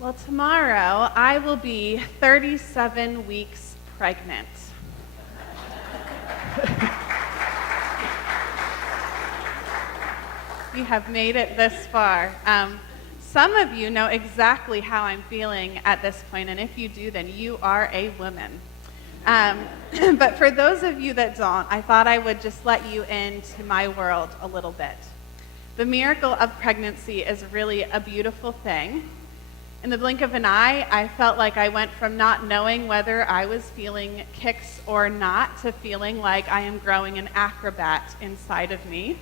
Well, tomorrow I will be 37 weeks pregnant. You have made it this far. Some of you know exactly how I'm feeling at this point, and if you do, then you are a woman. But for those of you that don't, I thought I would just let you into my world a little bit. The miracle of pregnancy is really a beautiful thing. In the blink of an eye, I felt like I went from not knowing whether I was feeling kicks or not to feeling like I am growing an acrobat inside of me.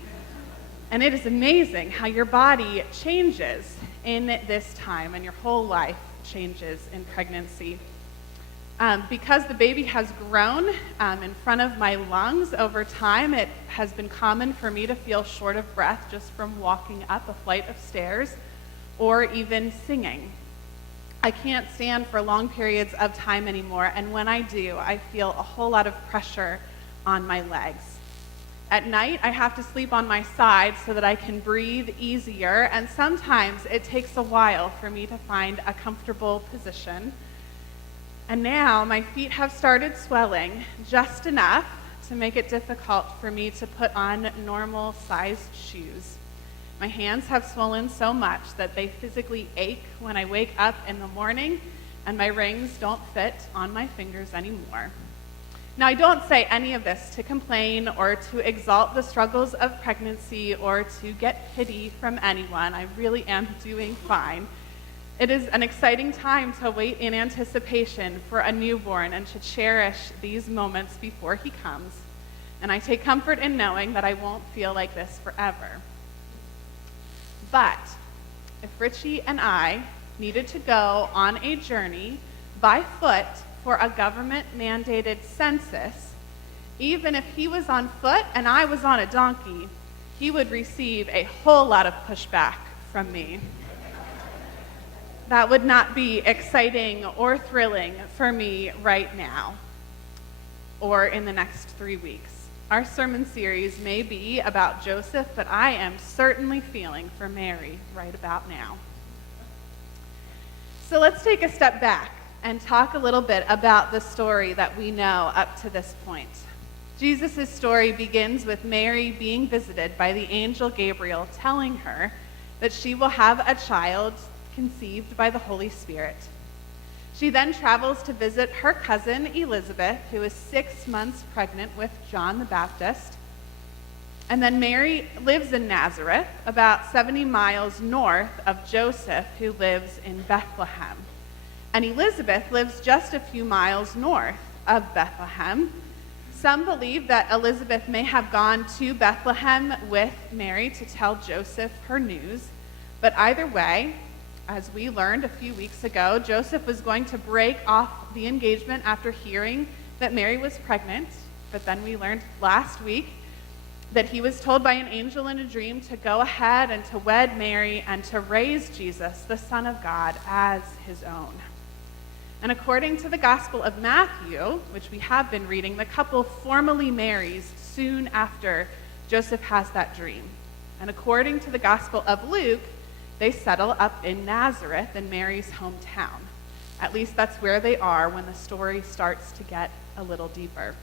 And it is amazing how your body changes in this time, and your whole life changes in pregnancy. Because the baby has grown in front of my lungs over time, it has been common for me to feel short of breath just from walking up a flight of stairs or even singing. I can't stand for long periods of time anymore, and when I do, I feel a whole lot of pressure on my legs. At night, I have to sleep on my side so that I can breathe easier, and sometimes it takes a while for me to find a comfortable position. And now my feet have started swelling just enough to make it difficult for me to put on normal-sized shoes. My hands have swollen so much that they physically ache when I wake up in the morning, and my rings don't fit on my fingers anymore. Now, I don't say any of this to complain or to exalt the struggles of pregnancy or to get pity from anyone. I really am doing fine. It is an exciting time to wait in anticipation for a newborn and to cherish these moments before he comes. And I take comfort in knowing that I won't feel like this forever. But if Richie and I needed to go on a journey by foot for a government-mandated census, even if he was on foot and I was on a donkey, he would receive a whole lot of pushback from me. That would not be exciting or thrilling for me right now or in the next 3 weeks. Our sermon series may be about Joseph, but I am certainly feeling for Mary right about now. So let's take a step back and talk a little bit about the story that we know up to this point. Jesus' story begins with Mary being visited by the angel Gabriel telling her that she will have a child conceived by the Holy Spirit. She then travels to visit her cousin Elizabeth, who is 6 months pregnant with John the Baptist. And then Mary lives in Nazareth, about 70 miles north of Joseph, who lives in Bethlehem. And Elizabeth lives just a few miles north of Bethlehem. Some believe that Elizabeth may have gone to Bethlehem with Mary to tell Joseph her news. But either way, as we learned a few weeks ago, Joseph was going to break off the engagement after hearing that Mary was pregnant. But then we learned last week that he was told by an angel in a dream to go ahead and to wed Mary and to raise Jesus, the Son of God, as his own. And according to the Gospel of Matthew, which we have been reading, the couple formally marries soon after Joseph has that dream. And according to the Gospel of Luke, they settle up in Nazareth, in Mary's hometown. At least that's where they are when the story starts to get a little deeper.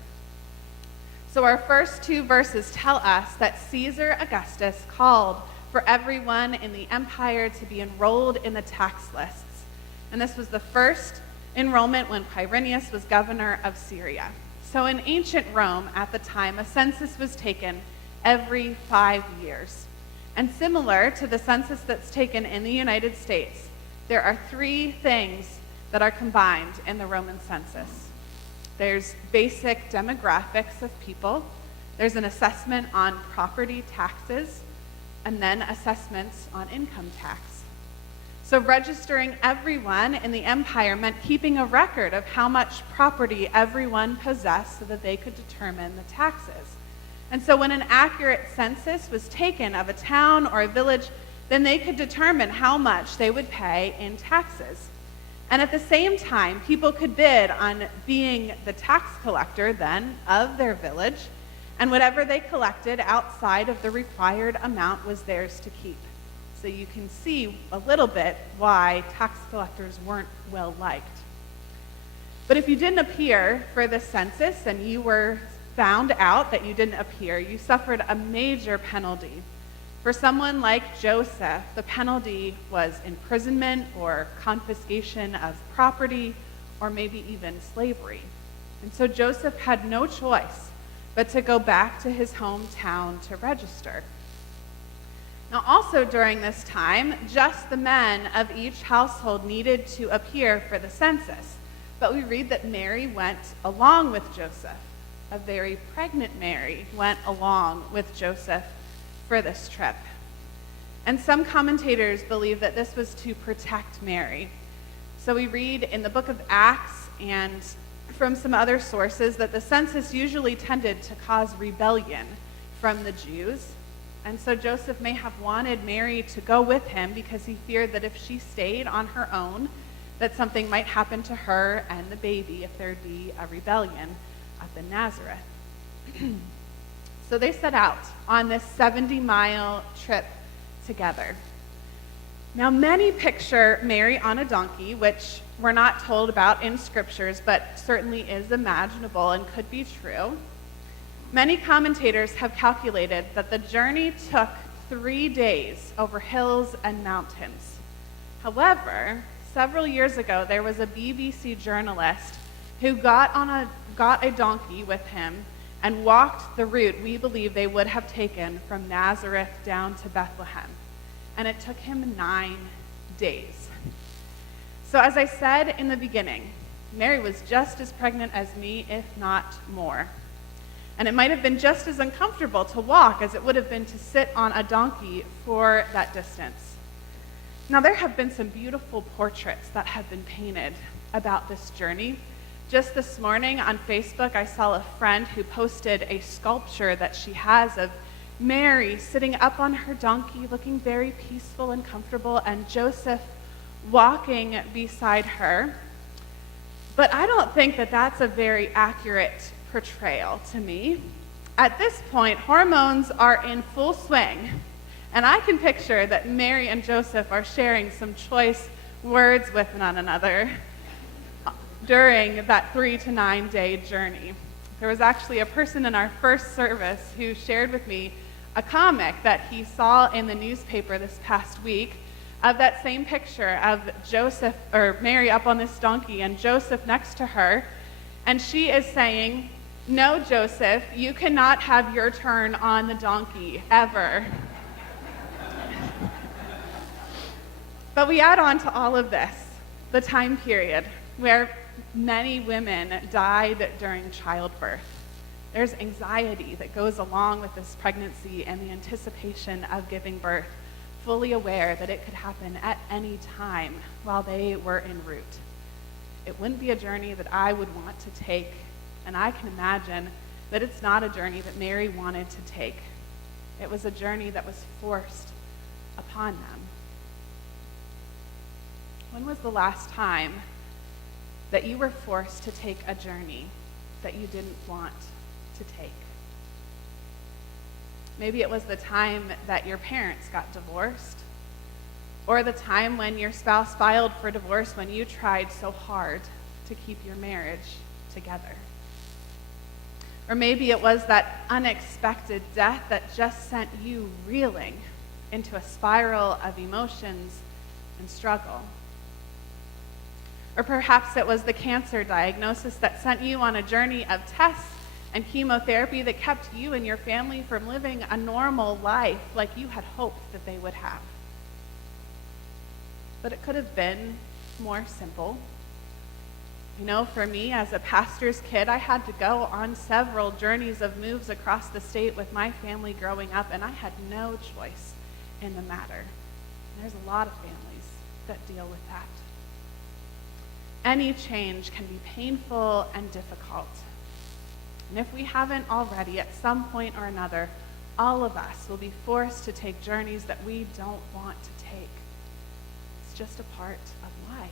So our first 2 verses tell us that Caesar Augustus called for everyone in the empire to be enrolled in the tax lists. And this was the first enrollment when Quirinius was governor of Syria. So in ancient Rome at the time, a census was taken every 5 years. And similar to the census that's taken in the United States, there are 3 things that are combined in the Roman census. There's basic demographics of people, there's an assessment on property taxes, and then assessments on income tax. So registering everyone in the empire meant keeping a record of how much property everyone possessed so that they could determine the taxes. And so when an accurate census was taken of a town or a village, then they could determine how much they would pay in taxes. And at the same time, people could bid on being the tax collector then of their village, and whatever they collected outside of the required amount was theirs to keep. so you can see a little bit why tax collectors weren't well liked. But if you didn't appear for the census and you were found out that you didn't appear, you suffered a major penalty. For someone like Joseph, the penalty was imprisonment or confiscation of property or maybe even slavery. And so Joseph had no choice but to go back to his hometown to register. Now, also during this time, just the men of each household needed to appear for the census. But we read that Mary went along with Joseph. A very pregnant Mary went along with Joseph for this trip. And some commentators believe that this was to protect Mary. So we read in the book of Acts and from some other sources that the census usually tended to cause rebellion from the Jews. And so Joseph may have wanted Mary to go with him because he feared that if she stayed on her own, that something might happen to her and the baby if there'd be a rebellion up in Nazareth. So they set out on this 70-mile trip together. Now, many picture Mary on a donkey, which we're not told about in scriptures, but certainly is imaginable and could be true. Many commentators have calculated that the journey took 3 days over hills and mountains. However, several years ago, there was a BBC journalist who got a donkey with him and walked the route we believe they would have taken from Nazareth down to Bethlehem. And it took him 9 days. So as I said in the beginning, Mary was just as pregnant as me, if not more. And it might have been just as uncomfortable to walk as it would have been to sit on a donkey for that distance. Now, there have been some beautiful portraits that have been painted about this journey. Just this morning on Facebook, I saw a friend who posted a sculpture that she has of Mary sitting up on her donkey, looking very peaceful and comfortable, and Joseph walking beside her. But I don't think that that's a very accurate portrayal to me. At this point, hormones are in full swing, and I can picture that Mary and Joseph are sharing some choice words with one another during that 3 to 9 day journey. There was actually a person in our first service who shared with me a comic that he saw in the newspaper this past week of that same picture of Joseph or Mary up on this donkey and Joseph next to her, and she is saying, "No, Joseph, you cannot have your turn on the donkey, ever." But we add on to all of this the time period where many women died during childbirth. There's anxiety that goes along with this pregnancy and the anticipation of giving birth, fully aware that it could happen at any time while they were en route. It wouldn't be a journey that I would want to take, and I can imagine that it's not a journey that Mary wanted to take. It was a journey that was forced upon them. When was the last time that you were forced to take a journey that you didn't want to take? Maybe it was the time that your parents got divorced, or the time when your spouse filed for divorce when you tried so hard to keep your marriage together. Or maybe it was that unexpected death that just sent you reeling into a spiral of emotions and struggle. Or perhaps it was the cancer diagnosis that sent you on a journey of tests and chemotherapy that kept you and your family from living a normal life like you had hoped that they would have. But it could have been more simple. You know, for me, as a pastor's kid, I had to go on several journeys of moves across the state with my family growing up, and I had no choice in the matter. And there's a lot of families that deal with that. Any change can be painful and difficult. And if we haven't already, at some point or another, all of us will be forced to take journeys that we don't want to take. It's just a part of life.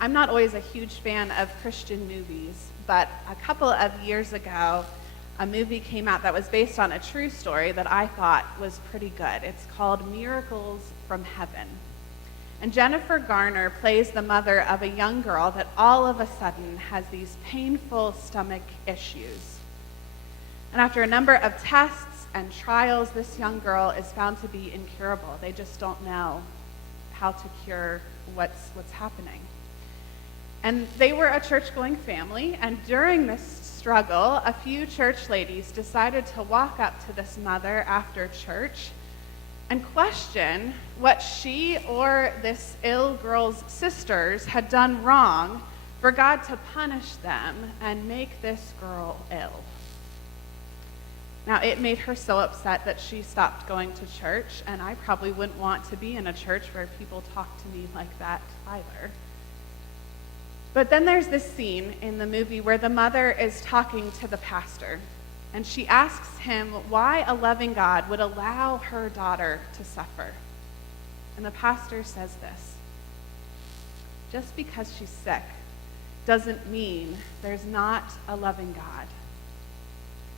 I'm not always a huge fan of Christian movies, but a couple of years ago, a movie came out that was based on a true story that I thought was pretty good. It's called Miracles from Heaven. And Jennifer Garner plays the mother of a young girl that all of a sudden has these painful stomach issues. And after a number of tests and trials, this young girl is found to be incurable. They just don't know how to cure what's happening. And they were a church-going family, and during this struggle, a few church ladies decided to walk up to this mother after church and question what she or this ill girl's sisters had done wrong for God to punish them and make this girl ill. Now, it made her so upset that she stopped going to church, and I probably wouldn't want to be in a church where people talk to me like that either. But then there's this scene in the movie where the mother is talking to the pastor, and she asks him why a loving God would allow her daughter to suffer. And the pastor says this: just because she's sick doesn't mean there's not a loving God.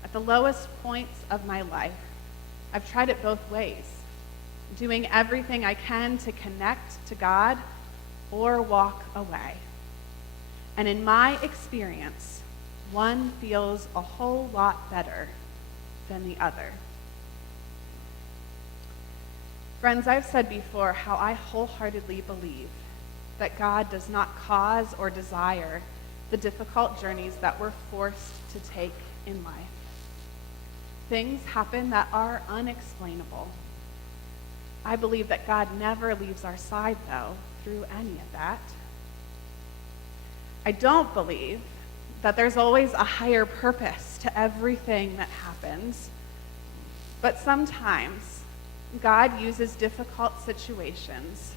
At the lowest points of my life, I've tried it both ways, doing everything I can to connect to God or walk away. And in my experience, one feels a whole lot better than the other. Friends, I've said before how I wholeheartedly believe that God does not cause or desire the difficult journeys that we're forced to take in life. Things happen that are unexplainable. I believe that God never leaves our side, though, through any of that. I don't believe that there's always a higher purpose to everything that happens, but sometimes God uses difficult situations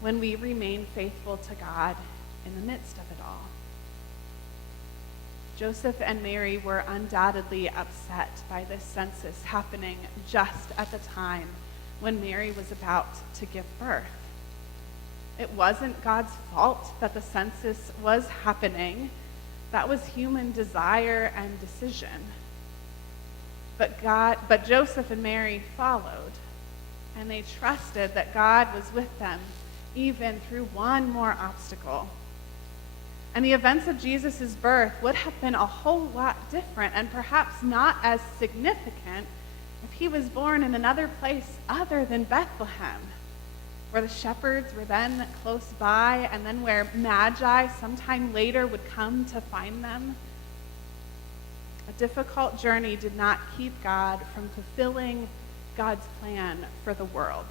when we remain faithful to God in the midst of it all. Joseph and Mary were undoubtedly upset by this census happening just at the time when Mary was about to give birth. It wasn't God's fault that the census was happening. That was human desire and decision. But Joseph and Mary followed, and they trusted that God was with them even through one more obstacle. And the events of Jesus' birth would have been a whole lot different and perhaps not as significant if he was born in another place other than Bethlehem, where the shepherds were then close by and then where Magi sometime later would come to find them. A difficult journey did not keep God from fulfilling God's plan for the world.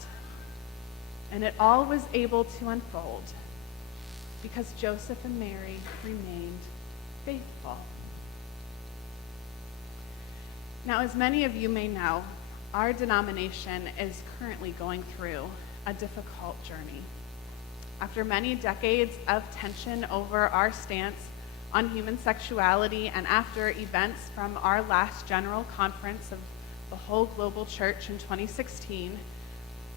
And it all was able to unfold because Joseph and Mary remained faithful. Now, as many of you may know, our denomination is currently going through a difficult journey. After many decades of tension over our stance on human sexuality, and after events from our last general conference of the whole global church in 2016,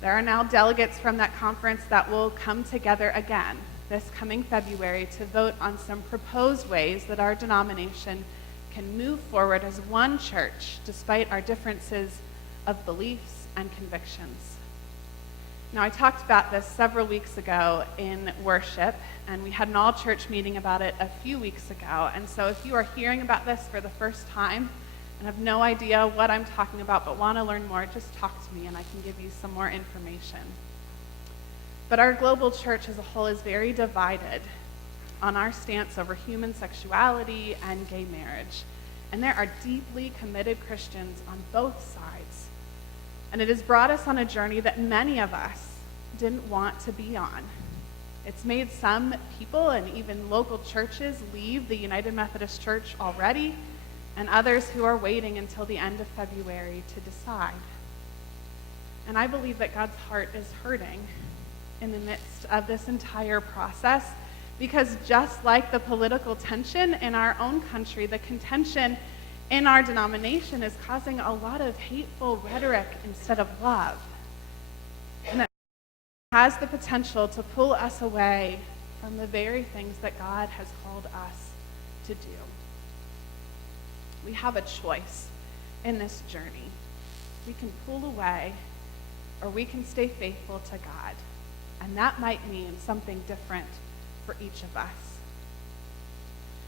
there are now delegates from that conference that will come together again this coming February to vote on some proposed ways that our denomination can move forward as one church despite our differences of beliefs and convictions. Now, I talked about this several weeks ago in worship, and we had an all-church meeting about it a few weeks ago. And so if you are hearing about this for the first time and have no idea what I'm talking about but want to learn more, just talk to me and I can give you some more information. But our global church as a whole is very divided on our stance over human sexuality and gay marriage. And there are deeply committed Christians on both sides. And it has brought us on a journey that many of us didn't want to be on. It's made some people and even local churches leave the United Methodist Church already, and others who are waiting until the end of February to decide. And I believe that God's heart is hurting in the midst of this entire process, because just like the political tension in our own country, the contention in our denomination is causing a lot of hateful rhetoric instead of love. And it has the potential to pull us away from the very things that God has called us to do. we have a choice in this journey. We can pull away, or we can stay faithful to God. And that might mean something different for each of us.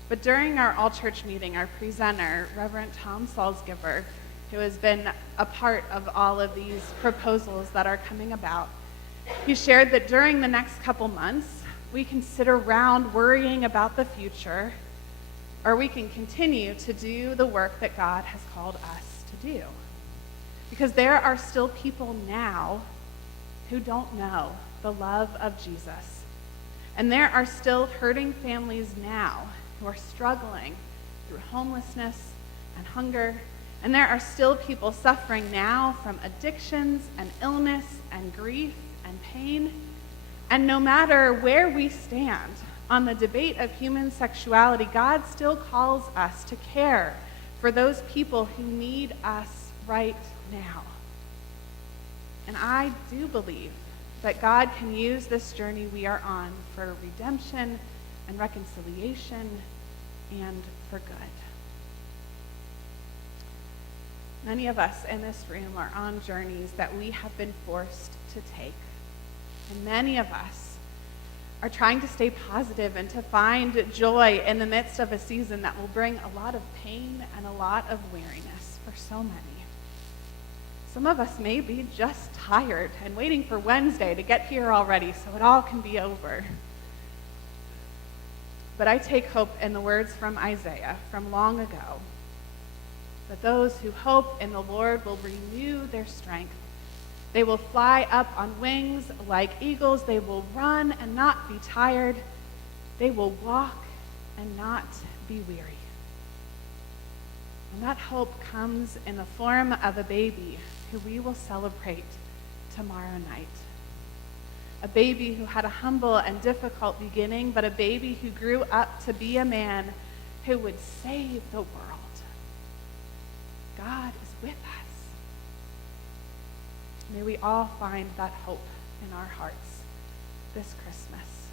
But during our all-church meeting, our presenter, Reverend Tom Salzgiver, who has been a part of all of these proposals that are coming about, he shared that during the next couple months, we can sit around worrying about the future, or we can continue to do the work that God has called us to do. Because there are still people now who don't know the love of Jesus. And there are still hurting families now who are struggling through homelessness and hunger. And there are still people suffering now from addictions and illness and grief and pain. And no matter where we stand on the debate of human sexuality, God still calls us to care for those people who need us right now. And I do believe that God can use this journey we are on for redemption and reconciliation and for good. Many of us in this room are on journeys that we have been forced to take. And many of us are trying to stay positive and to find joy in the midst of a season that will bring a lot of pain and a lot of weariness for so many. Some of us may be just tired and waiting for Wednesday to get here already so it all can be over. But I take hope in the words from Isaiah from long ago, that those who hope in the Lord will renew their strength. They will fly up on wings like eagles. They will run and not be tired. They will walk and not be weary. And that hope comes in the form of a baby who we will celebrate tomorrow night. A baby who had a humble and difficult beginning, but a baby who grew up to be a man who would save the world. God is with us. May we all find that hope in our hearts this Christmas.